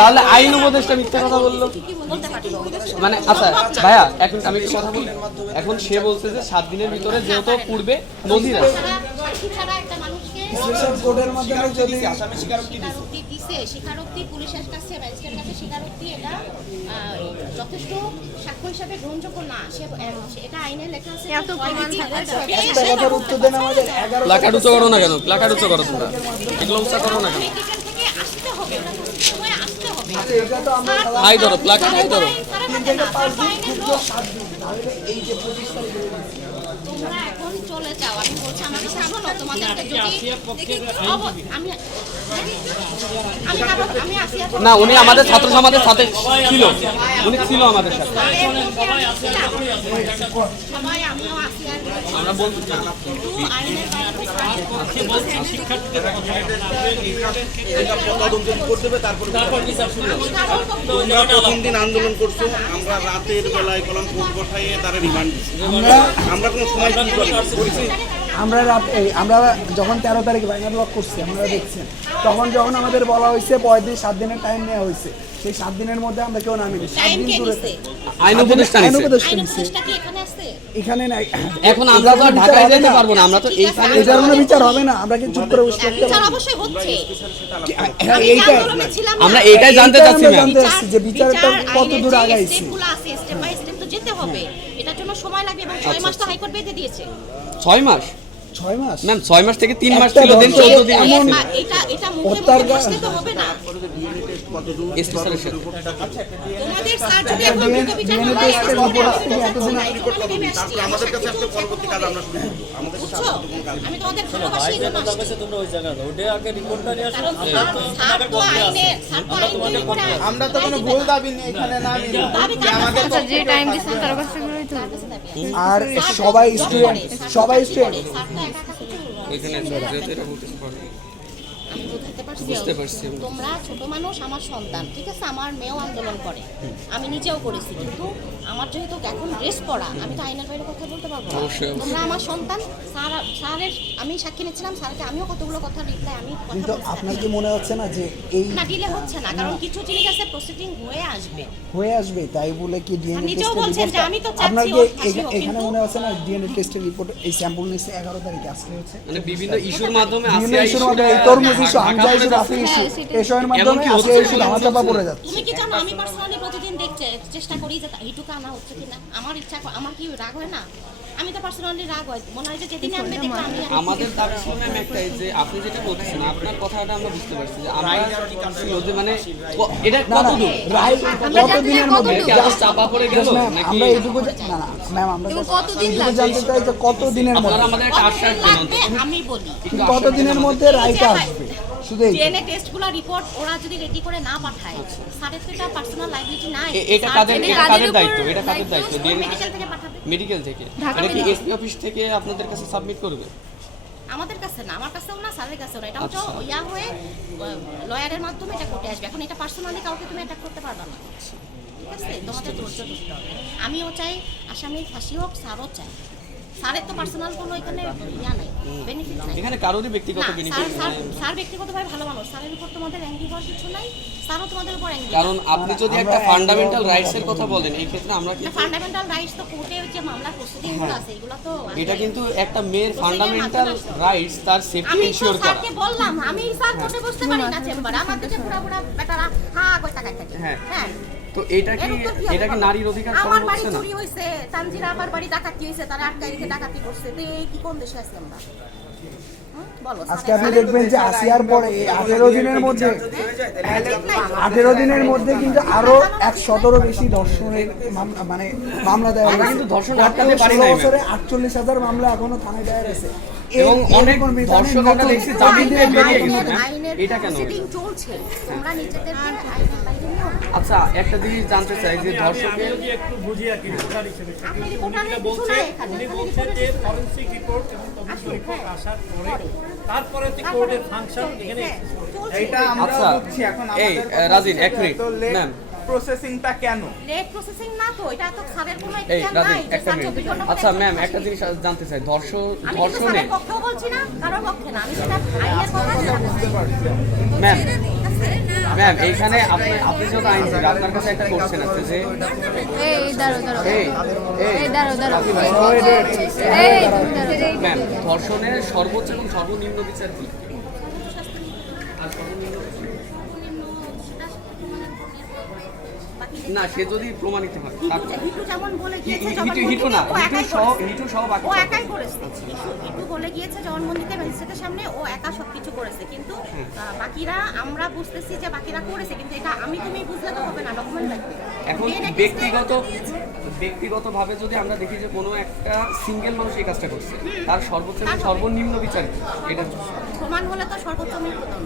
তাহলে আইন উপদেষ্টা মিথ্যা কথা বললো মানে। আচ্ছা ভাইয়া এখন আমি একটু কথা বলি। এখন সে বলছে যে 7 দিনের ভিতরে যেহেতু পূর্বে নদীরা স্পেশাল কোর্টের মাধ্যমে যদি স্বীকারোক্তি দিছে, স্বীকারোক্তি পুলিশের কাছে ম্যাজিস্ট্রেটের কাছে স্বীকারোক্তি এটা যথেষ্ট সাক্ষ্য হিসাবে গ্রহণযোগ্য না। এটা আইনে লেখা আছে। একটা কথার উত্তর দেন আমাদের 11 প্লাকার্ড উঁচু করো না কেন? প্লাকার্ড উঁচু করো তোমরা, এগুলো উঁচু করো না কেন? মেডিকেল থেকে আসতে হবে, সময় আসতে হবে। এটা তো আমরা হাই ধরো, প্লাকার্ড হাই ধরো। 3 থেকে 5 দিন খুব জোর 7 দিন তাহলে এই যে 25 তারিখে তোমরা এখন চলে যাও। আমি বলছি আমার কাছে শোনো, তোমাদেরকে যদি আমি আসিয়া না, উনি আমাদের ছাত্র সমাজের সাথে ছিল, উনি ছিল আমাদের সাথে। সবাই আমিও আসিয়া আমরা বলতে চাই কিন্তু আইনের তোমরা প্রথম দিন আন্দোলন করছো, আমরা রাতের বেলায় কলম কোর্ট বসাইয়ে তারা রিমান্ড দিচ্ছি। আমরা কোনো সময় কি করেছি? আমরা আমরা যখন 13 তারিখে বাইনার ব্লক করছি আপনারা দেখছেন, তখন যখন আমাদের বলা হয়েছে 7 দিনের টাইম নেওয়া হয়েছে, সেই 7 দিনের মধ্যে আমরা কেউ নামিনি। 7 দিন ধরে আইন উপদেষ্টা নিছে। কি এখানে আসছে? এখানে নাই। এখন আমরা তো আর ঢাকায় যেতে পারবো না, আমরা তো এইখানে। এটার কোনো বিচার হবে না, আমরা কি চুপ করে বসে থাকতে বিচার পারবো? অবশ্যই হচ্ছে। হ্যাঁ, আমি এইটা আন্দোলনে ছিলাম না। আমরা এইটাই জানতে চাচ্ছি ম্যাম। জানতে চাচ্ছি যে বিচারটা কত দূর আগাইছে। স্টেপগুলো আছে, স্টেপ বাই স্টেপ তো যেতে হবে। এটার জন্য সময় লাগবে এবং 6 মাস তো হাইকোর্ট বেঁধে দিয়েছে। 6 মাস 6 মাস ম্যাম, 6 মাস থেকে 3 মাস একটা ছিল, দেন 14 দিন এমন এটা মুখে হত্যার মুখে বসলে তো হবে না। এসপি স্যারের সাথে। তোমাদের স্যার যদি এখন দ্রুত বিচার না করে টেস্টের রিপোর্ট আসছে এতদিন তারপরে আমাদের কাছে আসলে পরবর্তী কাজ আমরা শুরু করবো। আমাদের কাছে বুঝছো? আমি তোমাদের ভালোবাসি এই জন্য আসছি। তোমরা ওই জায়গা দাও, ওটা আগে রিপোর্টটা নিয়ে আসো। কারণ স্যার তো আইনের, স্যার তো আইনের উপরে আমরা তো কোনো ভুল দাবি নিয়ে এখানে না দাবি আমাদের যে টাইম দিচ্ছেন তার কাছে গুলোই তো আর সবাই স্টুডেন্ট ওইখানে যেহেতু এটা বলতে পারবো। আমি বুঝতে পারছি। বুঝতে পারছি। তোমরা ছোট মানুষ, আমার সন্তান, ঠিক আছে? আমার মেয়েও আন্দোলন করে, আমি নিজেও করেছি, কিন্তু আমার যেহেতু এখন ড্রেস পড়া, আমি তো আইনের বাইরে কথা বলতে পারবো না। অবশ্যই। তোমরা আমার সন্তান, স্যারের আমি সাক্ষী নিচ্ছিলাম, স্যারকে আমিও কতগুলো কথা রিপ্লাই আমি কথা কিন্তু বলছি। আপনার কি মনে হচ্ছে না যে এই না দিলে হচ্ছে না, কারণ কিছু জিনিস আছে প্রসিডিং হয়ে আসবে। হয়ে আসবে, তাই বলে কি ডিএনএ নিজেও টেস্টের বলছেন যে রিপোর্ট আমি তো চাচ্ছি আপনার কি ওর ফাঁসি হোক, এখানে কিন্তু- মনে হচ্ছে না ডিএনএ টেস্টের রিপোর্ট এই স্যাম্পল নিচ্ছে 11 তারিখে আজকে হচ্ছে মানে বিভিন্ন ইস্যুর মাধ্যমে বিভিন্ন আসিয়া ইস্যুর ইস্যুটা মাধ্যমে তরমুজ ইস্যু, ঢাকা হামজা ইস্যু, পড়ে রাফি যাচ্ছে। ইস্যু, এসবের মাধ্যমে এমনকি আসিয়া হচ্ছে ইস্যু ধামাচাপা পড়ে যাচ্ছে। তুমি কি জানো আমি পার্সোনালি প্রতিদিন দেখতে চেষ্টা করি যে এইটুকু আনা হচ্ছে কিনা। আমার ইচ্ছা, আমার কি রাগ হয় না? আমি তো পার্সোনালি রাগ হয়, মনে হয় যে যেদিন আনবে দেখলাম আমি আর আমাদের দাবি ছিল ম্যাম একটাই, যে আপনি যেটা বলছেন আপনার কথাটা আমরা বুঝতে পারছি যে আমরা ছিল যে মানে এটা না না কতদূর রায় কতদিনের মধ্যে কি আজ চাপা পড়ে গেল ম্যাম নাকি আমরা এইটুকু না না ম্যাম আমরা এইটুকু জানতে চাই যে কতদিনের আপনারা মধ্যে আমাদের একটা আশ্বাস দেন লাগবে, অন্তত। আমি বলি কতদিনের মধ্যে রায়টা আসবে শুধু এই ডিএনএ টেস্টগুলো রিপোর্ট ওরা যদি রেডি করে না পাঠায়, স্যারের তো এটা পার্সোনাল লাইবিলিটি নাই। এটা কাদের দায়িত্ব? এটা কাদের দায়িত্ব? মেডিকেল থেকে পাঠাবে। মেডিকেল থেকে এটা কি এসপি অফিস থেকে আপনাদের কাছে সাবমিট করবে? আমাদের কাছে না, আমার কাছেও না, স্যারের কাছেও না। এটা হচ্ছে ইয়া হয়ে লয়ারের মাধ্যমে এটা কোর্টে আসবে। এখন এটা পার্সোনালি কাউকে তুমি অ্যাটাক করতে পারবে না, ঠিক আছে? তোমাদের ধৈর্য ধরতে হবে। আমিও চাই আসামির ফাঁসি হোক, স্যারও চাই। স্যারের তো পার্সোনাল কোনো এখানে ইয়া নাই, বেনিফিট নাই। এখানে কারোরই ব্যক্তিগত না, বেনিফিট স্যার ব্যক্তিগতভাবে ভালো মানুষ, স্যারের উপর তোমাদের অ্যাংরি হওয়ার কিছু নাই, স্যারও তোমাদের উপর অ্যাংরি। কারণ আপনি যদি একটা ফান্ডামেন্টাল রাইটস এর কথা বলেন, এই ক্ষেত্রে আমরা কিন্তু ফান্ডামেন্টাল রাইটস তো কোর্টে যে মামলা প্রসিডিংগুলো আছে এগুলো তো এটা কিন্তু একটা মেয়ের ফান্ডামেন্টাল রাইটস, তার সেফটি আমি তো এনশিওর করা। স্যারকে বললাম, আমি স্যার কোর্টে বসতে পারি না চেম্বারে, আমার দিকে পুরা পুরা বেটারা হ্যাঁ কই টাকা থাকে। হ্যাঁ। হ্যাঁ, তো এটা কি নারীর অধিকার আমার কম বাড়ি হচ্ছে না? চুরি হইছে, তানজিরা আমার বাড়ি ডাকাতি হইছে, তারা আটকাই রেখে ডাকাতি করছে, তো এই কি কোন দেশে আছি আমরা? বলো আজকে আপনি দেখবেন যে আসিয়ার পরে এই 18 দিনের মধ্যে 18 দিনের মধ্যে কিন্তু আরো 117 বেশি ধর্ষণের মানে মামলা দেওয়া আমরা হয়েছে। কিন্তু ধর্ষণ গত আটকাতে পারি 16 নাই, বছরে 48,000 মামলা এখনো থানায় দায়ের আছে এবং অনেক ধর্ষক আমরা দেখছি জামিন দিয়ে বেরিয়ে গেছে ম্যাম। আইনের এটা কেন? প্রসিডিং চলছে, তোমরা নিজেদের আইনের বাইরে নিও না। আচ্ছা একটা জিনিস জানতে চাই যে ধর্ষকের যদি একটু বুঝি আর কি রিপোর্টার হিসেবে, আপনি উনি রিপোর্টারের যেটা কিছু বলছে, নাই এখানে, উনি খালি বলছে যে রিপোর্টার ফরেনসিক রিপোর্ট এবং তদন্ত রিপোর্ট আসার পরে তারপরে যে কোর্টের ফাংশন এখানে এইটা আমরা আচ্ছা, বুঝছি। এখন এই, আমাদের রাজিন, এক মিনিট, ম্যাম। প্রসেসিংটা কেন? লেট প্রসেসিং না তো, এটা তো স্যারের কোনো এই এখতিয়ার রাজিন নাই যে একটা স্যার মিনিট। 24 ঘন্টা আচ্ছা পরে ম্যাম একটা একটা জিনিস জানতে চাই, আমি কিন্তু ধর্ষণে স্যারের পক্ষেও বলছি না, কারোর পক্ষে না, আমি সেটা আইনের কথা ম্যাম ম্যাম এইখানে আপনি যেহেতু আইনজীবী আপনার কাছে একটা কোশ্চেন আছে যে এই দাঁড়ো এই এই দাঁড়ো রাফি ভাই, এই তুমি দাঁড়ো ম্যাম ধর্ষণের সর্বোচ্চ এবং সর্বনিম্ন বিচার কি? না সে যদি প্রমাণিত হয় তারপর হিটু যেমন বলে গিয়েছে হিটু না ও একাই হিটু সহ বাকি ও একাই করেছে। হিটু বলে গিয়েছে জবানবন্দিতে ম্যাজিস্ট্রেটের সামনে ও একা সবকিছু করেছে, কিন্তু বাকিরা আমরা বুঝতেছি যে বাকিরা করেছে, কিন্তু এটা আমি তুমি বুঝলে তো হবে না, ডকুমেন্ট লাগবে। এখন ব্যক্তিগতভাবে যদি আমরা দেখি যে কোনো একটা সিঙ্গেল মানুষ এই কাজটা করছে তার সর্বোচ্চ এবং সর্বনিম্ন বিচার কি? এটা প্রমাণ হলে তো সর্বোচ্চ মৃত্যুদণ্ড।